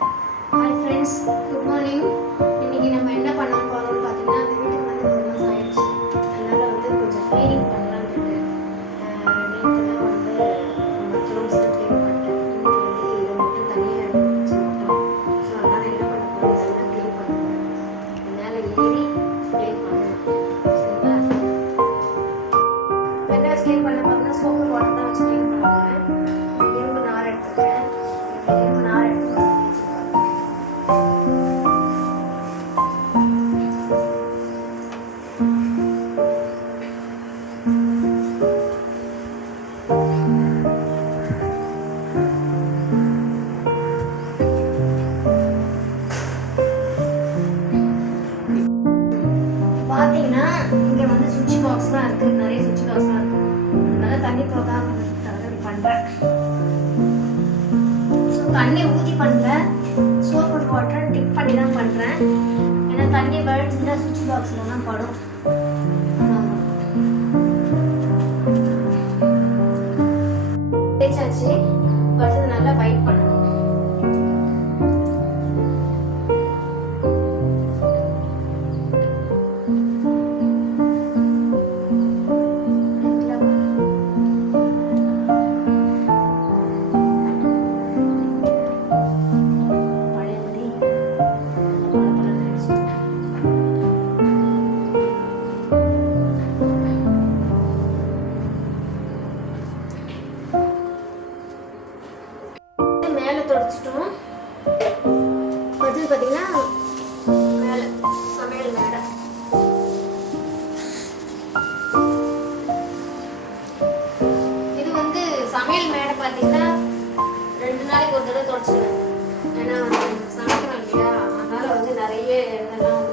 Hi friends, good morning. இன்றைக்கி நம்ம என்ன பண்ண போகிறோம்னு பார்த்தீங்கன்னா, அந்த வீட்டுக்கு வந்து 1 மாதம் ஆயிடுச்சு. அதனால் வந்து கொஞ்சம் க்ளீனிங் பண்ணலான்னு இருக்கு. நேற்று தான் வந்து மற்ற ரூம்ஸ்லாம் க்ளீன் பண்ணிட்டேன். இன்னைக்கு வந்து இதை மட்டும் தனியாக எடுத்து வச்சு ஸோ அதனால் என்ன பண்ண போகிறோம், இதெல்லாம் க்ளீன் பண்ணுவேன். மேலே ஏறி க்ளீன் பண்ணணும். சரிங்களா? இப்போ என்ன வச்சு க்ளீன் பண்ண போகிறேன்னா, சோப்பு வாட்டர் தான் வச்சு க்ளீன் பண்ண போகிறேன். இரும்பு நார் எடுத்துருக்கேன். இரும்பு நார் எடுத்து பார்த்தீங்கன்னா, இங்கே வந்து சுவிட்ச் பாக்ஸ்லாம் இருக்குது. நிறைய சுவிட்ச் பாக்ஸ்லாம் இருக்குது. அதனால தண்ணி போகாமல் பண்ணுறேன். ஸோ தண்ணி ஊற்றி பண்ணல, சோப்பு வாட்டர் டிப் பண்ணி தான் பண்ணுறேன். ஏன்னா தண்ணி வழிச்சுன்னா சுவிட்ச் பாக்ஸ்லாம் படும். தேய்ச்சாச்சு. அடுத்தது நல்லா வைப் பண்ணணும். மேலே தொடச்சிட்டோம். அடுத்தது பார்த்தீங்கன்னா மேலே சமையல் மேடை. இது வந்து சமையல் மேடை பார்த்தீங்கன்னா 2 நாளைக்கு ஒரு தடவை தொடச்சிடுவேன். ஏன்னா சமைக்கணும் இல்லையா, அதனால வந்து நிறைய எண்ணெய்லாம்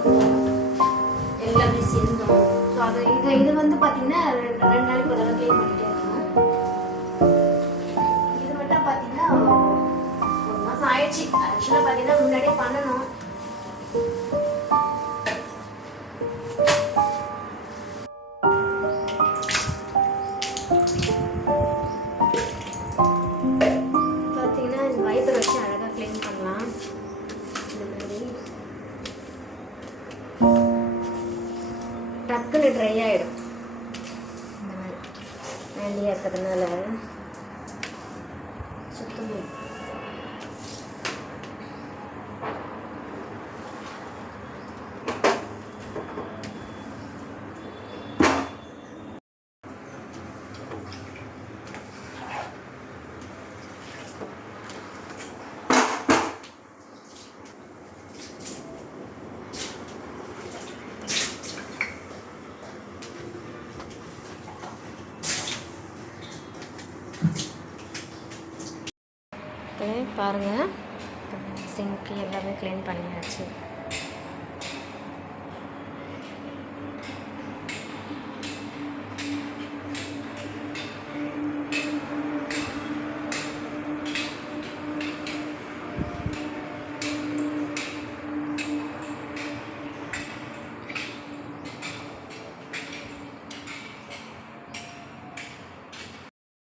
எல்லாமே சேர்ந்தோம். ஸோ அது இது வந்து பார்த்தீங்கன்னா 2 நாளைக்கு ஒரு தடவை க்ளீன் பண்ணிட்டே இருக்கணும். இது மட்டும் பார்த்தீங்கன்னா ஆயிடுச்சு. ஆக்சுவலாக பார்த்தீங்கன்னா முன்னாடியே பண்ணணும். பார்த்தீங்கன்னா இது வைப்பர் வச்சு அழகாக க்ளீன் பண்ணலாம். இந்த மாதிரி டக்குன்னு ட்ரை ஆகிடும். இந்த மாதிரி வேண்டியாக இருக்கிறதுனால சுத்தமாக பாருங்கள். சிங்க் எல்லாமே க்ளீன் பண்ணியாச்சு.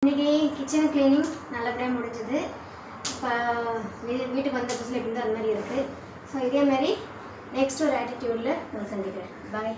இன்றைக்கி கிச்சன் க்ளீனிங் நல்லபடியாக முடிஞ்சது. இப்போ வீட்டுக்கு வந்த புதுசில் எப்படி தான் அது மாதிரி இருக்குது. ஸோ இதே மாதிரி நெக்ஸ்ட் ஒரு ஆட்டிடியூடில் நான் சந்திக்கிறேன். பாய்.